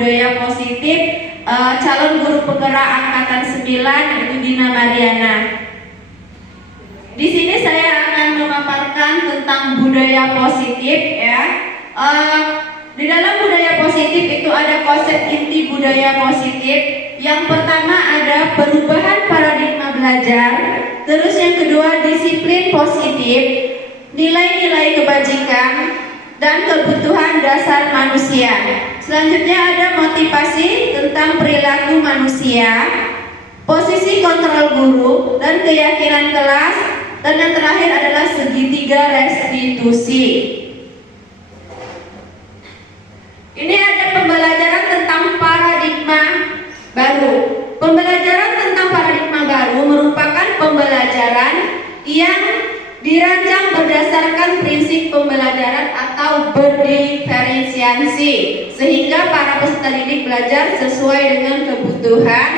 budaya positif calon guru penggerak angkatan 9 yaitu Dina Mariana. Di sini saya akan memaparkan tentang budaya positif ya. Di dalam budaya positif itu ada konsep inti budaya positif. Yang pertama ada perubahan paradigma belajar. Terus yang kedua disiplin positif, nilai-nilai kebajikan, dan kebutuhan dasar manusia. Selanjutnya ada motivasi tentang perilaku manusia, posisi kontrol guru, dan keyakinan kelas. Dan yang terakhir adalah segitiga restitusi. Ini ada pembelajaran tentang paradigma baru. Pembelajaran tentang paradigma baru merupakan pembelajaran yang dirancang berdasarkan prinsip pembelajaran atau berdiferensiasi, sehingga para peserta didik belajar sesuai dengan kebutuhan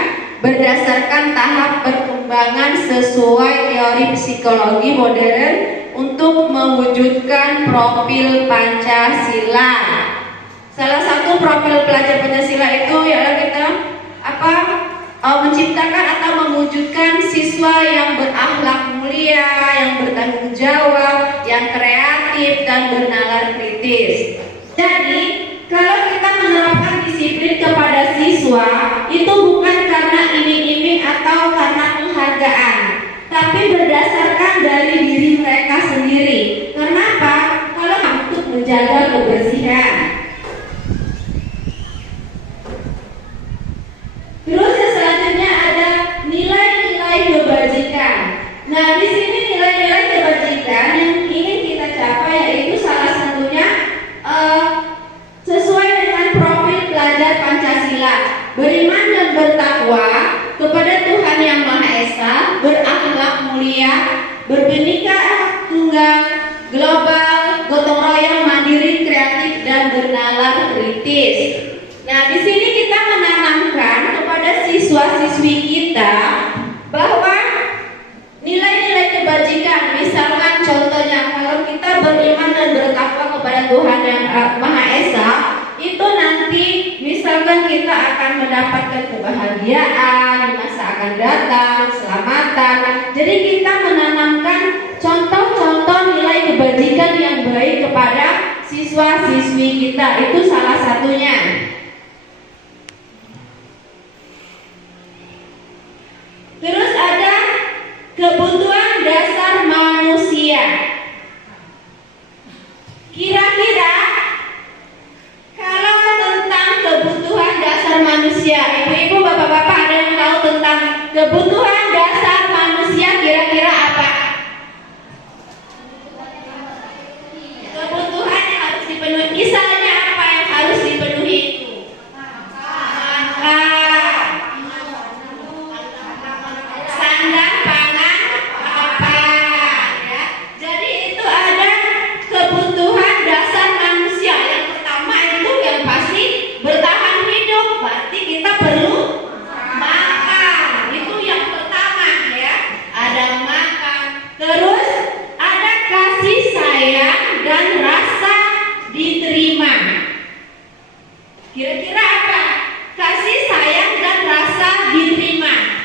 berdasarkan tahap perkembangan sesuai teori psikologi modern untuk mewujudkan profil Pancasila. Salah satu profil pelajar Pancasila itu ialah kita menciptakan atau mewujudkan siswa yang berakhlak mulia, yang bertanggung jawab, yang kreatif dan bernalar kritis. Jadi, kalau kita menerapkan disiplin kepada siswa, itu bukan karena iming-iming atau karena penghargaan, tapi berdasarkan dari diri mereka sendiri. Kenapa? Kalau untuk menjaga kebersihan. Terus yang selanjutnya ada nilai-nilai kebajikan. Nah, di sini nilai-nilai kebajikan yang ingin kita capai yaitu salah satunya sesuai dengan profil pelajar Pancasila, beriman dan bertakwa kepada Tuhan Yang Maha Esa, berakhlak mulia, berbhinneka tunggal, global, gotong royong, mandiri, kreatif, dan bernalar kritis. Nah, di sini kita menanamkan kepada siswa-siswi kita bahwa nilai-nilai kebajikan, misalkan contohnya kalau kita beriman dan bertakwa kepada Tuhan Yang Maha Esa, itu nanti misalkan kita akan mendapatkan kebahagiaan di masa akan datang, keselamatan. Jadi kita menanamkan contoh-contoh nilai kebajikan yang baik kepada siswa-siswi kita, itu salah satunya. Terus ada kebutuhan dasar manusia. Kira-kira kalau tentang kebutuhan dasar manusia, ibu-ibu, bapak-bapak, ada yang tahu tentang kebutuhan dasar manusia kira-kira apa? Kebutuhan yang harus dipenuhi. Misalnya apa yang harus dipenuhi itu? Sandang, pangan, papan, ya. Jadi itu ada kebutuhan dasar manusia. Yang pertama itu yang pasti bertahan hidup, berarti kita perlu makan. Itu yang pertama ya, ada makan. Terus ada kasih sayang dan rasa diterima. Kira-kira apa? Kasih sayang dan rasa diterima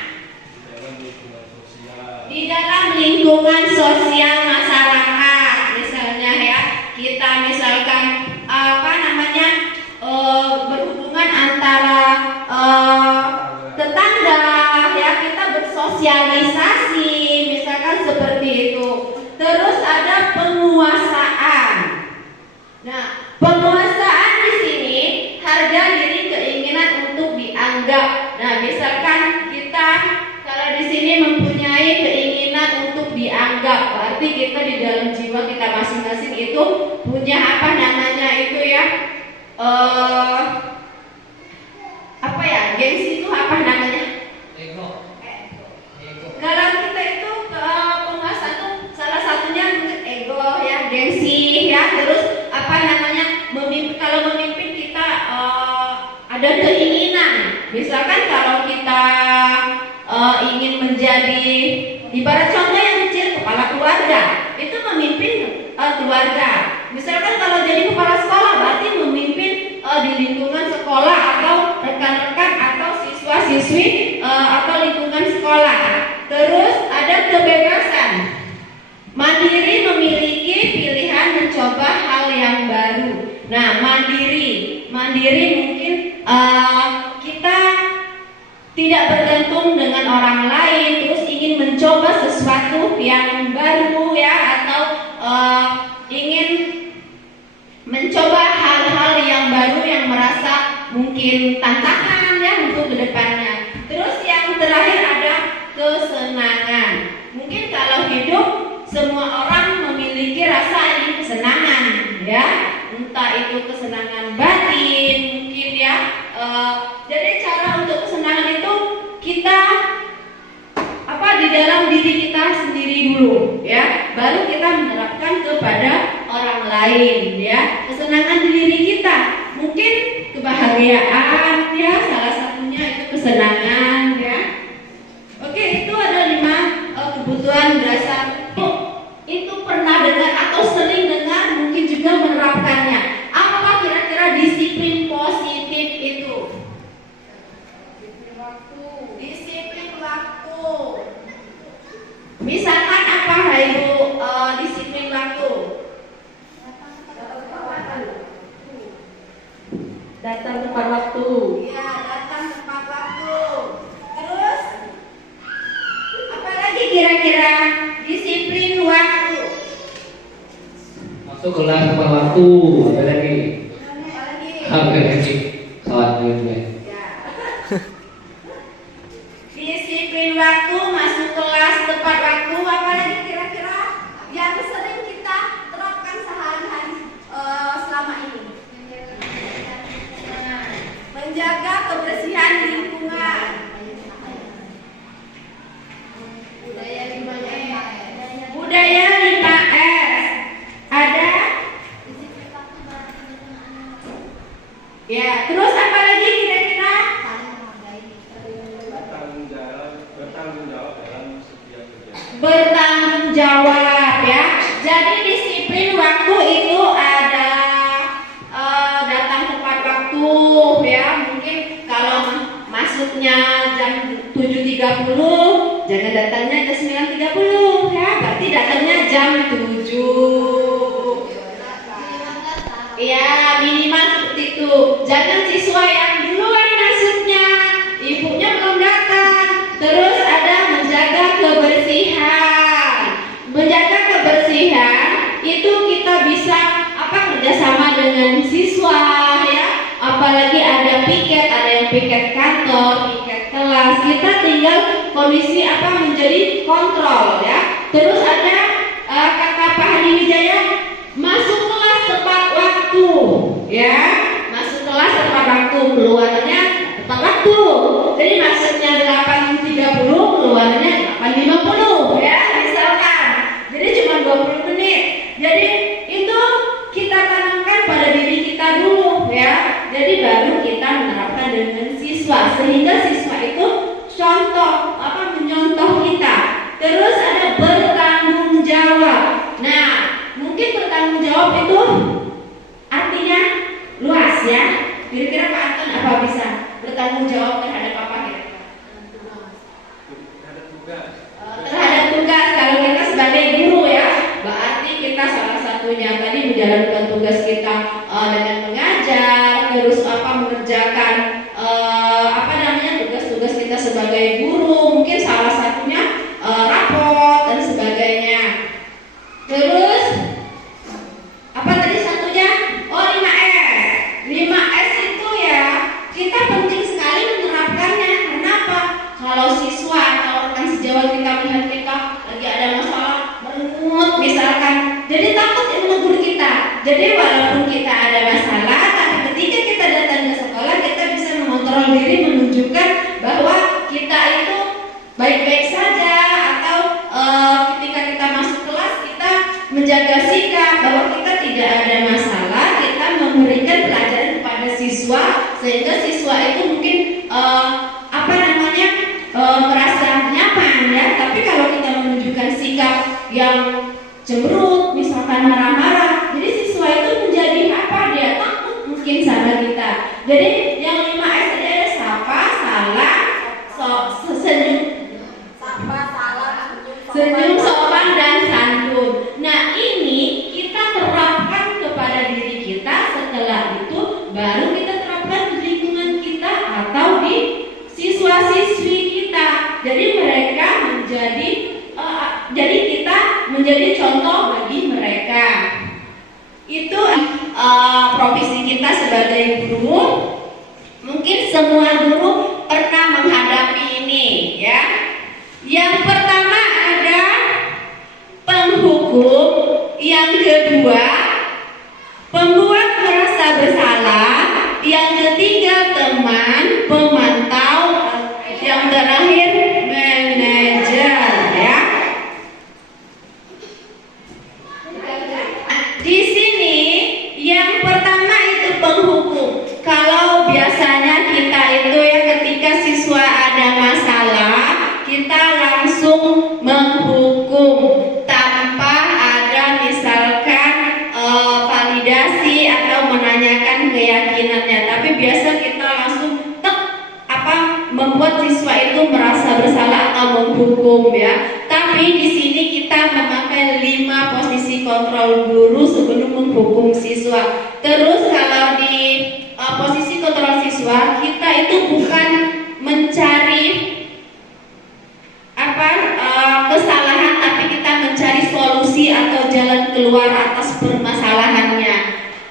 di dalam lingkungan sosial masyarakat. Misalnya ya, kita misalkan berhubungan antara tetangga ya, kita bersosialisasi misalkan seperti itu. Terus ada penguasaan. Nah, penguasaan di sini harga diri, keinginan untuk dianggap. Nah, misalkan kita kalau di sini mempunyai keinginan untuk dianggap, berarti kita di dalam jiwa kita masing-masing itu punya apa namanya itu ya, gengsi itu apa namanya? Ego. Kalau kita itu penguasaan itu salah satunya ego ya, gengsi ya. Terus apa namanya? Kalau memimpin kita ada keinginan. Misalkan kalau kita ingin menjadi, ibarat contoh yang kecil, kepala keluarga, itu memimpin keluarga. Misalkan kalau jadi kepala sekolah berarti memimpin di lingkungan sekolah atau siswi atau lingkungan sekolah. Terus ada kebebasan. Mandiri memiliki pilihan mencoba hal yang baru. Nah, mandiri mungkin kita tidak bergantung dengan orang lain, terus ingin mencoba sesuatu yang baru ya, atau ingin mencoba hal-hal yang baru yang merasa mungkin tantangan ya untuk kedepannya. Terus yang terakhir ada kesenangan. Mungkin kalau hidup semua orang memiliki rasa ingin kesenangan ya, entah itu kesenangan batin mungkin ya. Jadi cara untuk kesenangan itu kita di dalam diri kita sendiri dulu ya, baru kita menerapkan kepada orang lain ya. Kesenangan di diri kita, mungkin kebahagiaan ya, salah satunya itu kesenangan ya. Oke, itu ada 5 kebutuhan dasar. Itu pernah dengar atau sering dengar, mungkin juga menerapkannya. Apa kira-kira disiplin positif itu? Disiplin waktu. Misalkan apa Ibu disiplin waktu? Datang tepat waktu. Ya, datang tepat waktu. Terus apa lagi kira-kira disiplin waktu? Masuk kelas tepat waktu. Apa lagi? Apa lagi? Kawan gue. Disiplin waktu, masuk kelas tepat waktu. Apa lagi kira-kira yang sering kita terapkan sehari-hari selama ini? Menjaga kebersihan lingkungan. Budaya 5S. Ada? Ya, terus apa lagi kira-kira? Bertanggung jawab ya. Jadi disiplin waktu itu ada datang tepat waktu ya. Mungkin kalau masuknya jam 7.30, jangan datangnya jam 9.30 ya. Berarti datangnya jam 7. Ya, minimal seperti itu. Jangan siswa yang duluan masuknya, ibunya belum datang. Terus ada menjaga kebersihan. Menjaga kebersihan itu kita bisa kerjasama dengan siswa ya. Apalagi ada piket, ada yang piket kantor, piket kelas. Kita tinggal kondisi menjadi kontrol ya. Terus ada kata Pak Hadi Wijaya, masuk kelas tepat waktu ya. Masuk kelas tepat waktu, keluarnya tepat waktu. Jadi masuknya 8.30, keluarnya 8.50 ya misalkan. Jadi cuma 20 menit. Jadi itu kita tanamkan pada diri kita dulu ya. Jadi baru kita menerapkan dengan siswa, sehingga siswa itu contoh menyontoh kita. Terus ada bertanggung jawab. Nah, mungkin bertanggung jawab itu artinya luas ya. Kira-kira Pak Anton apa bisa bertanggung jawab terhadap apa kira-kira? Terhadap tugas. Kalau kita sebagai guru ya, berarti kita salah satunya tadi menjalankan tugas kita dengan mengajar, terus mengerjakan tugas-tugas kita sebagai guru. Mungkin salah satunya rapot dan sebagainya. Terus apa tadi satunya? 5S. 5S itu ya kita penting sekali menerapkannya. Kenapa? Kalau siswa atau rekan sejawat kita melihat kita lagi ada masalah merengut misalkan, jadi takut menegur kita. Jadi walaupun kita ada masalah, tapi ketika kita datang ke sekolah kita bisa mengontrol diri, menunjukkan bahwa kita itu baik-baik saja. Atau ketika kita masuk kelas kita menjaga sikap bahwa kita tidak ada masalah, kita memberikan pelajaran kepada siswa sehingga siswa itu mungkin merasa nyaman ya. Tapi kalau kita menunjukkan sikap yang cemberut, misalkan marah-marah, jadi siswa itu menjadi dia takut mungkin sama kita. Jadi yang 5S tadi ada sapa, salam, membuat siswa itu merasa bersalah atau menghukum ya. Tapi di sini kita memakai 5 posisi kontrol guru sebelum menghukum siswa. Terus kalau di posisi kontrol siswa, kita itu bukan mencari kesalahan, tapi kita mencari solusi atau jalan keluar atas permasalahannya.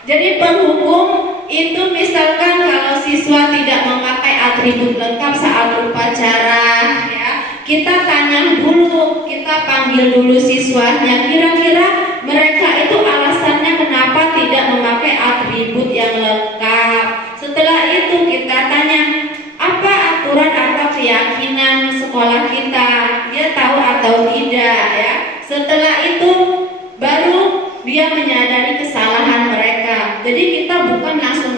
Jadi penghukum itu misalkan kalau siswa tidak memakai atribut lengkap saat upacara ya, kita tanya dulu, kita panggil dulu siswanya, kira-kira mereka itu alasannya kenapa tidak memakai atribut yang lengkap. Setelah itu kita tanya, apa aturan atau keyakinan sekolah kita, dia tahu atau tidak ya. Setelah itu baru dia menyadari kesalahan mereka. Jadi kita bukan langsung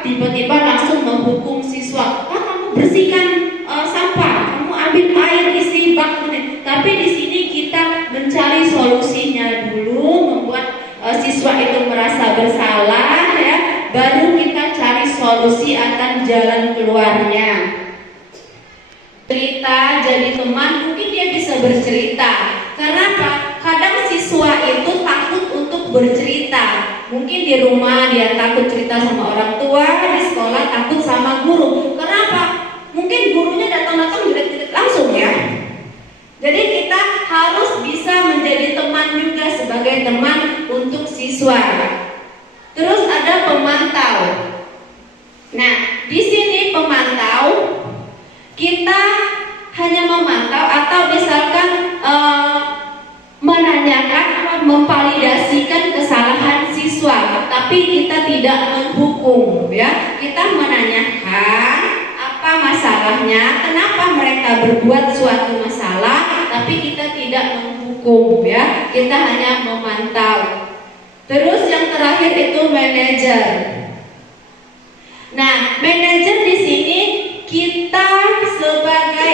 tiba-tiba langsung menghukum siswa. Kamu bersihkan sampah, kamu ambil air isi bak. Tapi di sini kita mencari solusinya dulu, membuat siswa itu merasa bersalah ya. Baru kita cari solusi akan jalan keluarnya. Cerita jadi teman, mungkin dia bisa bercerita. Karena apa? Kadang siswa itu takut untuk bercerita. Mungkin di rumah dia takut cerita sama orang tua, di sekolah takut sama guru. Kenapa? Mungkin gurunya datang-datang jelek-jelek langsung ya. Jadi kita harus bisa menjadi teman juga sebagai teman untuk siswa. Terus ada pemantau. Nah, di sini pemantau, kita hanya memantau atau misalkan menanyakan atau memvalidasikan kesalahan siswa, tapi kita tidak menghukum ya. Kita menanyakan apa masalahnya, kenapa mereka berbuat suatu masalah, tapi kita tidak menghukum ya. Kita hanya memantau. Terus yang terakhir itu manajer. Nah, manajer di sini kita sebagai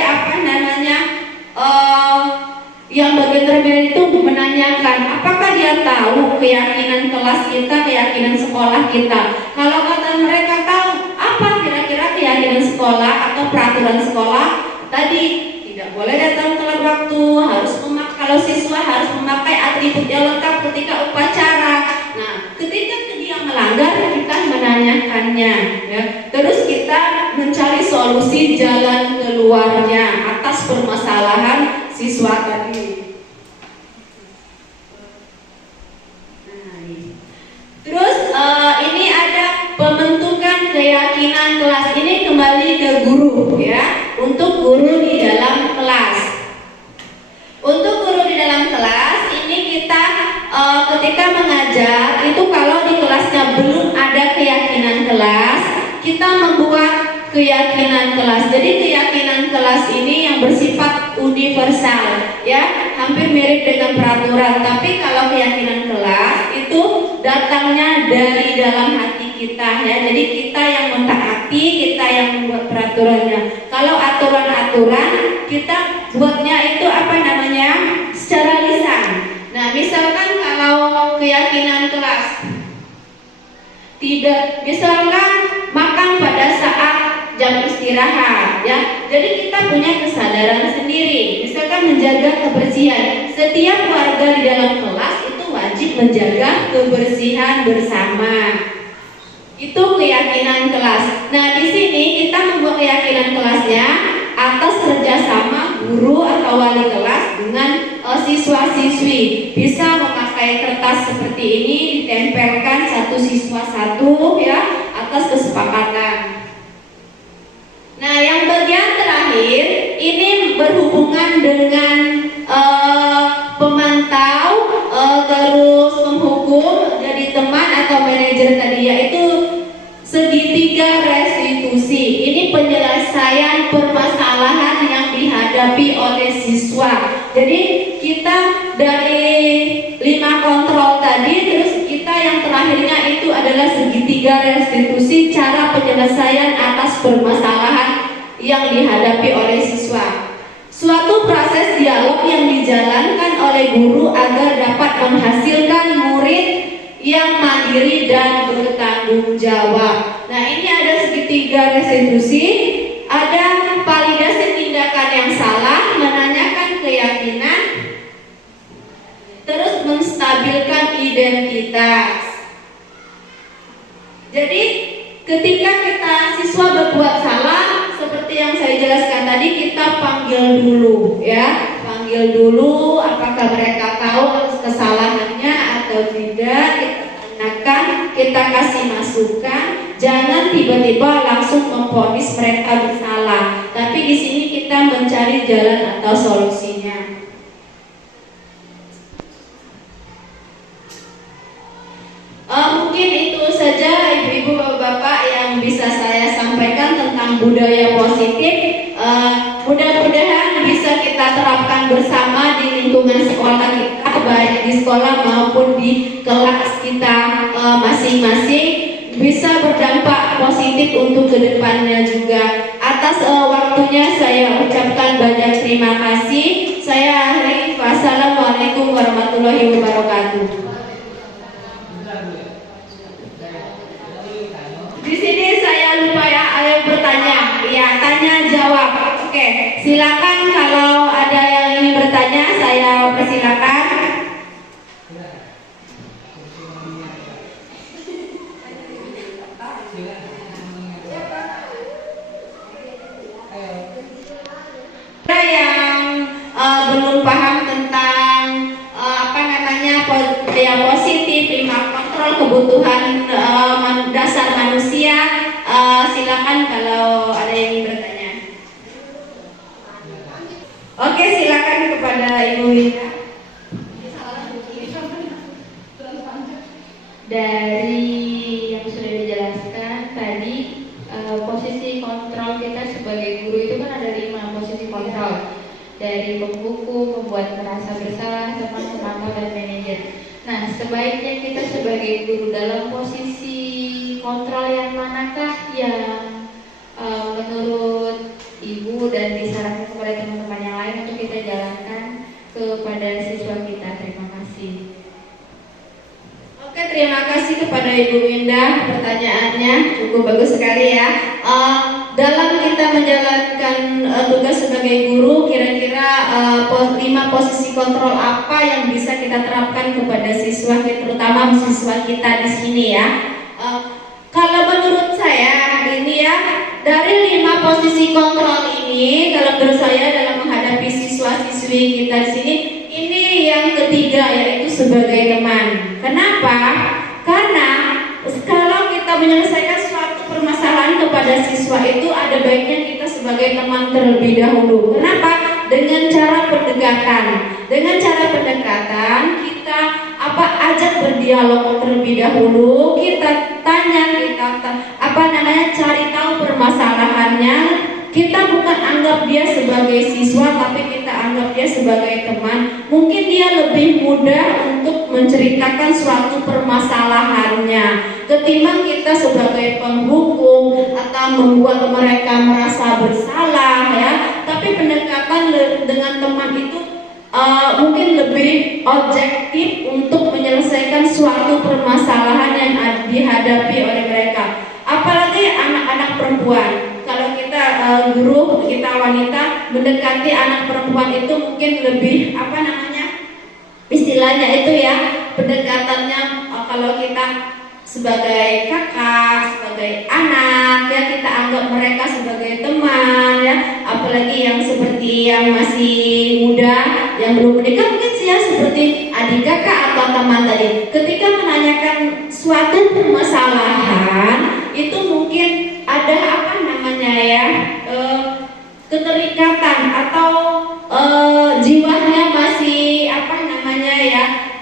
yang bagian terpilih itu menanyakan apakah dia tahu keyakinan kelas kita, keyakinan sekolah kita. Kalau kata mereka tahu, apa kira-kira keyakinan sekolah atau peraturan sekolah tadi? Tidak boleh datang telat waktu, kalau siswa harus memakai atribut yang lengkap ketika upacara. Nah, ketika dia melanggar, kita menanyakannya ya. Terus kita mencari solusi jalan keluarnya atas permasalahan siswa tadi. Terus ini ada pembentukan keyakinan kelas. Ini kembali ke guru ya, untuk guru di dalam kelas. Untuk guru di dalam kelas ini kita ketika mengajar itu kalau di kelasnya belum ada keyakinan kelas, kita membuat keyakinan kelas. Jadi keyakinan kelas ini yang bersifat universal ya, hampir mirip dengan peraturan. Tapi kalau keyakinan kelas itu datangnya dari dalam hati kita ya. Jadi kita yang mentaati, kita yang membuat peraturannya. Kalau aturan-aturan kita buatnya itu secara lisan. Nah, misalkan kalau keyakinan kelas tidak, misalkan makan pada saat jam istirahat ya. Jadi kita punya kesadaran sendiri. Misalkan menjaga kebersihan. Setiap warga di dalam kelas itu wajib menjaga kebersihan bersama. Itu keyakinan kelas. Nah, di sini kita membuat keyakinan kelasnya atas kerjasama guru atau wali kelas dengan siswa-siswi. Bisa memakai kertas seperti ini, ditempelkan satu siswa satu ya, atas kesepakatan. Nah, yang bagian terakhir ini berhubungan dengan pemantau, terus menghukum, jadi teman atau manajer tadi, yaitu segitiga restitusi. Ini penyelesaian permasalahan yang dihadapi oleh siswa. Jadi kita dari 5 kontrol tadi, terus kita yang terakhirnya itu adalah segitiga restitusi, cara penyelesaian atas permasalahan yang dihadapi oleh siswa. Suatu proses dialog yang dijalankan oleh guru agar dapat menghasilkan murid yang mandiri dan bertanggung jawab. Nah, ini ada segitiga restitusi, ada Tadi kita panggil dulu ya, panggil dulu apakah mereka tahu kesalahannya atau tidak. Kita tanyakan, kita kasih masukan. Jangan tiba-tiba langsung memvonis mereka bersalah. Tapi di sini kita mencari jalan atau solusinya. Mungkin itu saja ibu-ibu bapak-bapak yang bisa saya sampaikan tentang budaya positif. Mudah-mudahan bisa kita terapkan bersama di lingkungan sekolah kita, baik di sekolah maupun di kelas kita masing-masing, bisa berdampak positif untuk kedepannya juga. Atas waktunya saya ucapkan banyak terima kasih. Saya akhiri. Wassalamualaikum warahmatullahi wabarakatuh. Di sini saya lupa ya, ada yang bertanya. Ya, tanya jawab. Oke, silakan kalau ada yang ingin bertanya, saya persilakan. Ada yang belum paham tentang budaya positif, 5 kontrol kebutuhan dasar manusia, silakan kalau ada yang ingin bertanya. Oke, silakan kepada Ibu Wina. Dari yang sudah dijelaskan tadi, posisi kontrol kita sebagai guru itu kan ada 5 posisi kontrol, dari pembuku, pembuat merasa bersalah, teman, pemantau, dan manajer. Nah, sebaiknya kita sebagai guru dalam posisi kontrol yang manakah yang menurut Ibu dan disarankan kepada teman-teman yang lain untuk kita jalankan kepada siswa kita. Terima kasih. Oke, terima kasih kepada Ibu Winda, pertanyaannya cukup bagus sekali ya. Dalam kita menjalankan tugas sebagai guru, kira-kira 5 posisi kontrol apa yang bisa kita terapkan kepada siswa, terutama siswa kita di sini ya. Kalau menurut saya ini ya, dari 5 posisi kontrol ini, kalau menurut saya dalam menghadapi siswa-siswi kita di sini, ini yang ketiga, yaitu sebagai teman. Kenapa? Karena kalau kita menyelesaikan suatu permasalahan kepada siswa itu, ada baiknya kita sebagai teman terlebih dahulu. Kenapa? Dengan cara pendekatan. Dengan cara pendekatan kita ajak berdialog terlebih dahulu. Kita tanya, kita cari tahu permasalahannya. Kita bukan anggap dia sebagai siswa, tapi kita anggap dia sebagai teman. Mungkin dia lebih mudah untuk menceritakan suatu permasalahannya ketimbang kita sebagai penghukum atau membuat mereka merasa bersalah ya. Tapi pendekatan dengan teman itu mungkin lebih objektif untuk menyelesaikan suatu permasalahan yang dihadapi oleh mereka. Apalagi anak-anak perempuan. Kalau kita guru, kita wanita mendekati anak perempuan itu mungkin lebih istilahnya itu ya, pendekatannya kalau kita sebagai kakak, sebagai anak ya, kita anggap mereka sebagai teman ya. Apalagi yang seperti yang masih muda, yang belum menikah, mungkin ya seperti adik kakak atau teman tadi. Ketika menanyakan suatu permasalahan, itu mungkin ada keterikatan atau jiwanya masih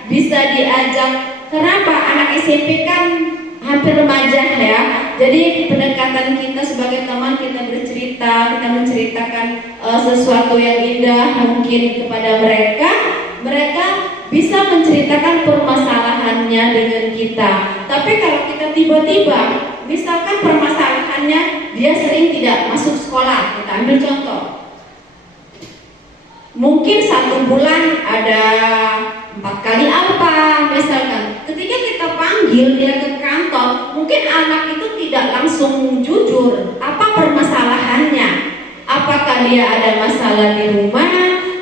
bisa diajak. Kenapa? Anak SMP kan hampir remaja ya. Jadi pendekatan kita sebagai teman, kita bercerita, kita menceritakan sesuatu yang indah mungkin kepada mereka. Mereka bisa menceritakan permasalahannya dengan kita. Tapi kalau kita tiba-tiba, misalkan permasalahannya dia sering tidak masuk sekolah, kita ambil contoh. Mungkin 1 bulan ada 4 kali apa, misalkan. Ketika kita panggil dia ke kantor, mungkin anak itu tidak langsung jujur. Apa permasalahannya? Apakah dia ada masalah di rumah,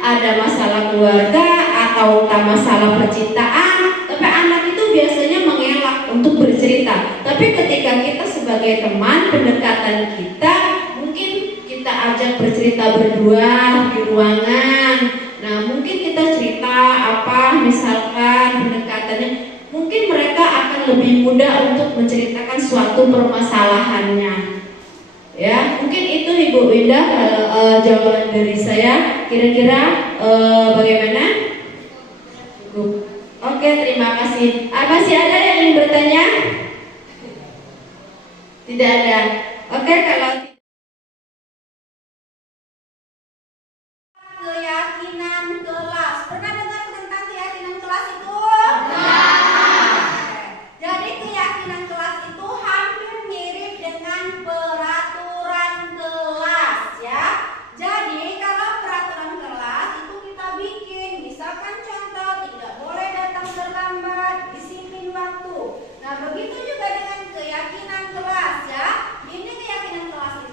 ada masalah keluarga, atau masalah percintaan? Tapi anak itu biasanya mengelak untuk bercerita. Tapi ketika kita sebagai teman, pendekatan kita mungkin kita ajak ajak bercerita berdua di ruangan. Nah, mungkin kita cerita apa, misalkan pendekatannya, mungkin mereka akan lebih mudah untuk menceritakan suatu permasalahannya. Ya, mungkin itu Ibu Winda jawaban dari saya. Kira-kira bagaimana? Cukup. Oke, terima kasih. Masih ada yang ingin bertanya? Tidak ada. Oke, kalau keyakinan kelas. Pernah dengar tentang keyakinan kelas itu? Jadi keyakinan kelas itu hampir mirip dengan peraturan kelas ya. Jadi kalau peraturan kelas itu kita bikin, misalkan contoh tidak boleh datang terlambat, disiplin waktu. Nah begitu juga dengan keyakinan kelas ya. Ini keyakinan kelas itu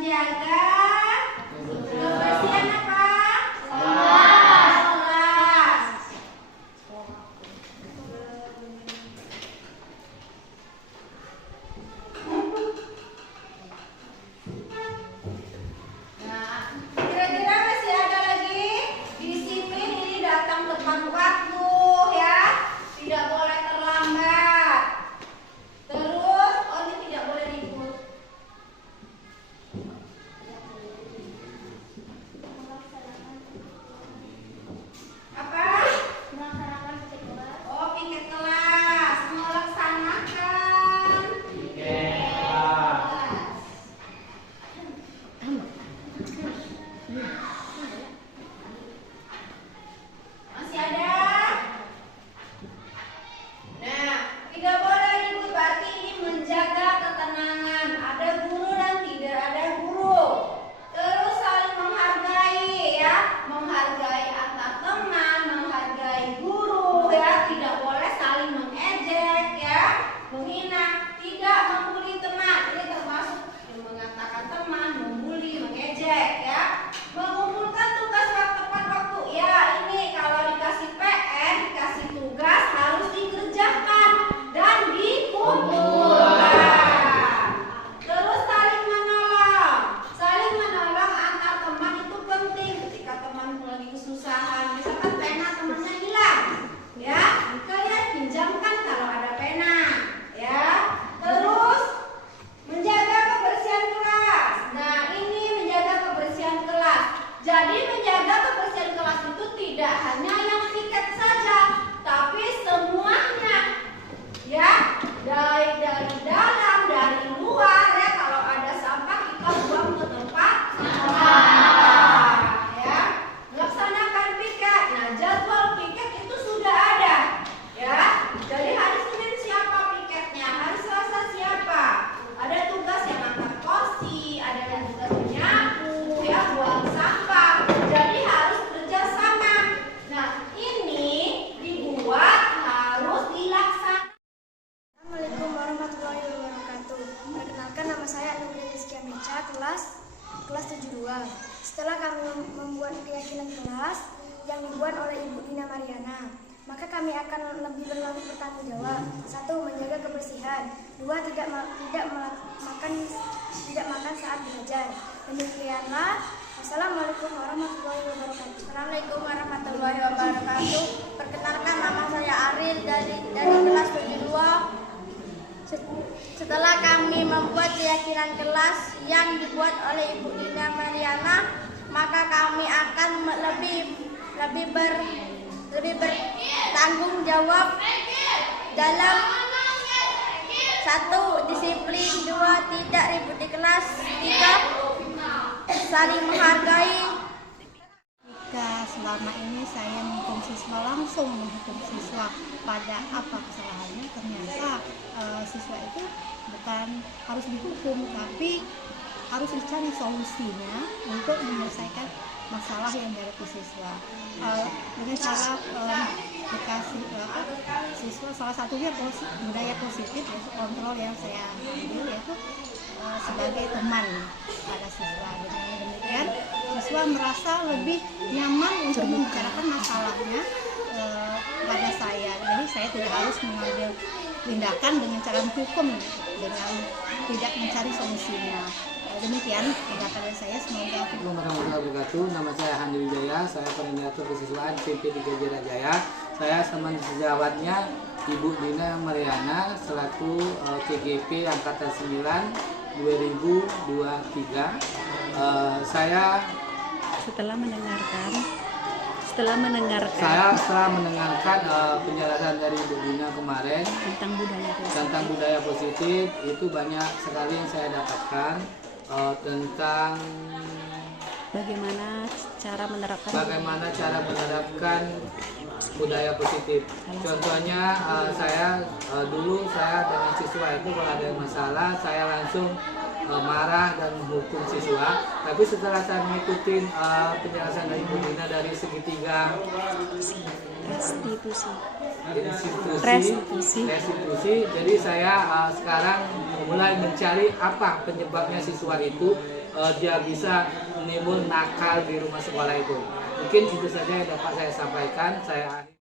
menjaga kebersihan apa? Kelas. Nah, kira-kira masih ada lagi? Disiplin ini datang tepat waktu ya. Tidak boleh terlambat. Terus, oh ini tidak boleh diikut. Apa? Oh, piket kelas. Melaksanakan kelas. Masih ada? Nah, tidak boleh ribut, berarti ini menjaga ketenangan. Ada guru dan tidak ada guru. Terus saling menghargai ya, menghargai antar teman, menghargai guru ya. Tidak boleh saling mengejek ya, menghina, tidak membuli teman. Ini termasuk yang mengatakan teman, membuli, mengejek ya. Mengumpulkan tugas tepat waktu. Ya, ini kalau dikasih PR, dikasih tugas harus dikerjakan dan dikumpulkan. Terus saling menolong. Saling menolong antar teman itu penting. Ketika teman lagi kesusahan, misalkan pena temannya hilang, ya kalian pinjamkan kalau ada pena, ya. Terus menjaga kebersihan kelas. Nah, ini menjaga kebersihan kelas. Jadi menjaga kebersihan kelas itu tidak hanya yang piket saja, tapi semuanya. Ya, dari dalam, dari luar ya. Kalau ada sampah kita buang ke tempat sampah. Ya, melaksanakan piket. Nah, jadwal piket itu sudah ada. Ya, jadi hari Senin siapa piketnya, hari Selasa siapa. Ada tugas yang angkat kursi, ada yang tugas menyapu, ya, buang sampah. Jadi harus kerjasama. Nah, ini dibuat harus dilaksanakan. Assalamualaikum warahmatullahi wabarakatuh. Perkenalkan, nama saya Nurul Rizky Mecha, kelas 72. Setelah kami membuat keyakinan kelas yang dibuat oleh Ibu Dina Mariana, maka kami akan lebih bertanggung jawab. 1. Menjaga kebersihan. 2. Tidak makan saat belajar. Demikianlah. Assalamualaikum warahmatullahi wabarakatuh. Assalamualaikum warahmatullahi wabarakatuh. Perkenalkan, nama saya Aril dari kelas 72. Setelah kami membuat keyakinan kelas yang dibuat oleh Ibu Dina Mariana, maka kami akan lebih bertanggung jawab dalam 1. Disiplin. 2. Tidak ribut di kelas. 3. Saling menghargai. Jika selama ini saya menghukum siswa, langsung menghukum siswa pada apa kesalahannya, ternyata siswa itu bukan harus dihukum, tapi harus dicari solusinya untuk menyelesaikan masalah yang dihadapi siswa. Dengan cara dikasih siswa, salah satunya budaya positif, kontrol yang saya ambil, yaitu sebagai teman pada siswa. Dengan demikian siswa merasa lebih nyaman untuk membicarakan masalahnya pada saya. Jadi saya tidak harus mengambil tindakan dengan cara menghukum, dengan tidak mencari solusinya. Demikian tindakan dari saya. Semoga. Assalamualaikum warahmatullahi wabarakatuh. Nama saya Handi Wijaya. Saya koordinator kesiswaan PP 3 Jirajaya. Saya teman sejawatnya Ibu Dina Mariana selaku KGP Angkatan 9 2023. Saya Setelah mendengarkan setelah mendengarkan penjelasan dari Ibu Dina kemarin tentang budaya positif, itu banyak sekali yang saya dapatkan tentang bagaimana cara menerapkan budaya positif. Contohnya dulu saya dengan siswa itu kalau ada masalah saya langsung marah dan menghukum siswa. Tapi setelah saya mengikuti penjelasan dari Ibu Dina dari segitiga restitusi, jadi saya sekarang mulai mencari apa penyebabnya siswa itu dia bisa menimbul nakal di rumah sekolah itu. Mungkin itu saja yang dapat saya sampaikan. Saya akhiri.